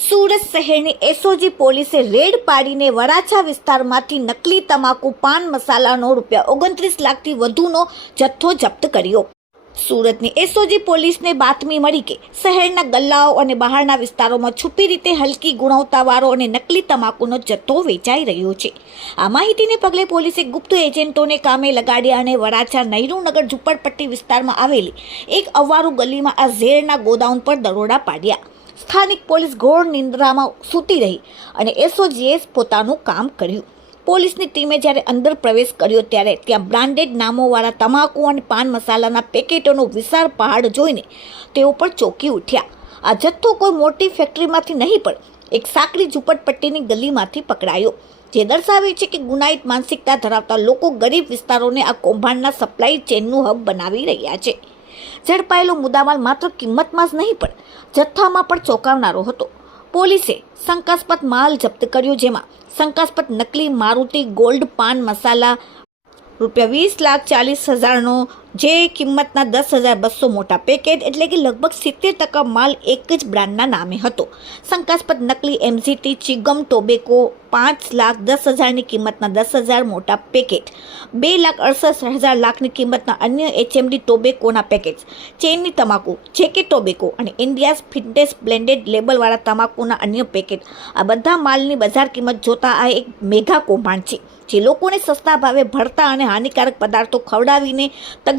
સુરત શહેરની એસઓજી પોલીસે રેડ પાડીને વરાછા વિસ્તારમાંથી નકલી તમાકુ, પાન મસાલાનો રૂપિયા ઓગણત્રીસ લાખથી વધુનો જથ્થો જપ્ત કર્યો. સુરતની એસઓજી પોલીસને બાતમી મળી કે શહેરના ગલ્લાઓ અને બહારના વિસ્તારોમાં છુપી રીતે હલકી ગુણવત્તાવાળો અને નકલી તમાકુનો જથ્થો વેચાઈ રહ્યો છે. આ માહિતીને પગલે પોલીસે ગુપ્ત એજન્ટોને કામે લગાડ્યા અને વરાછા નહેરુનગર ઝુંપડપટ્ટી વિસ્તારમાં આવેલી એક અવારું ગલીમાં આ ઝેરના ગોદાઉન પર દરોડા પાડ્યા. સ્થાનિક પોલીસ ઘોર નિંદ્રામાં સૂતી રહી અને એસઓજીએ પોતાનું કામ કર્યું. પોલીસની ટીમે જ્યારે અંદર પ્રવેશ કર્યો ત્યારે ત્યાં બ્રાન્ડેડ નામોવાળા તમાકુ અને પાન મસાલાના પેકેટોનો વિશાળ પહાડ જોઈને તેઓ પણ ચોંકી ઉઠ્યા. આ જથ્થો કોઈ મોટી ફેક્ટરીમાંથી નહીં, પણ એક સાંકડી ઝૂંપટપટ્ટીની ગલીમાંથી પકડાયો, જે દર્શાવે છે કે ગુનાહિત માનસિકતા ધરાવતા લોકો ગરીબ વિસ્તારોને આ કૌભાંડના સપ્લાય ચેનનું હબ બનાવી રહ્યા છે. ઝડપાયેલો મુદ્દામાલ માત્ર કિંમતમાં જ નહીં પણ જથ્થામાં પણ ચોંકાવનારો હતો. પોલીસે શંકાસ્પદ માલ જપ્ત કર્યો જેમાં શંકાસ્પદ નકલી મારુતિ ગોલ્ડ પાન મસાલા રૂપિયા વીસ લાખ ચાલીસ હજારનો જે કિંમતના દસ હજાર બસો મોટા પેકેટ એટલે કે લગભગ સિત્તેર ટકા માલ એક જ બ્રાન્ડના નામે હતો. શંકાસ્પદ નકલી એમઝીટી ચિગમ, ટોબેકો, પાંચ લાખ દસ હજારની કિંમતના દસ હજાર મોટા પેકેટ બે લાખ અડસઠ હજાર લાખની કિંમતના અન્ય એચએમડી ટોબેકોના પેકેટ્સ ચેનની તમાકુ જેકે ટોબેકો, અને ઇન્ડિયાઝ ફિટનેસ બ્લેન્ડેડ લેબલવાળા તમાકુના અન્ય પેકેટ આ બધા માલની બજાર કિંમત જોતા આ એક મેઘા કૌભાંડ છે. જે લોકોને સસ્તા ભાવે, ભરતા અને હાનિકારક પદાર્થો ખવડાવીને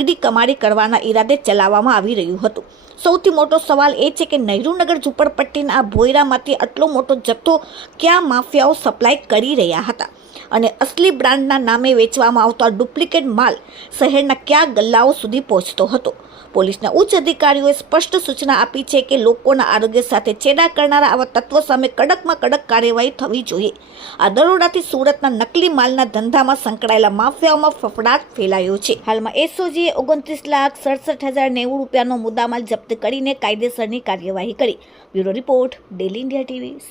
તગડી કમાણી કરવાના ઈરાદે ચલાવવામાં આવી રહ્યું હતું. સૌથી મોટો સવાલ એ છે કે નહેરુનગર ઝૂંપડપટ્ટીના આ ભોયરામાંથી આટલો મોટો જથ્થો ક્યાં માફિયાઓ સપ્લાય કરી રહ્યા હતા? અને અસલી બ્રાન્ડના નામે વેચવામાં આવતો આ ડુપ્લિકેટ માલ શહેરના કયા ગલ્લાઓ સુધી પહોંચતો હતો? પોલીસના ઉચ્ચ અધિકારીઓએ સ્પષ્ટ સૂચના આપી છે કે લોકોના આરોગ્ય સાથે છેડા કરનારા આવા તત્વો સામે કડકમાં કડક કાર્યવાહી થવી જોઈએ. આ દરોડાથી સુરતના નકલી માલના ધંધામાં સંકળાયેલા માફિયાઓમાં ફફડાટ ફેલાયો છે. હાલમાં એસઓજીએ ઓગણત્રીસ લાખ સડસઠ હજાર નેવું રૂપિયાનો મુદ્દામાલ જપ્ત કરીને કાયદેસરની કાર્યવાહી કરી. Bureau report, daily India TV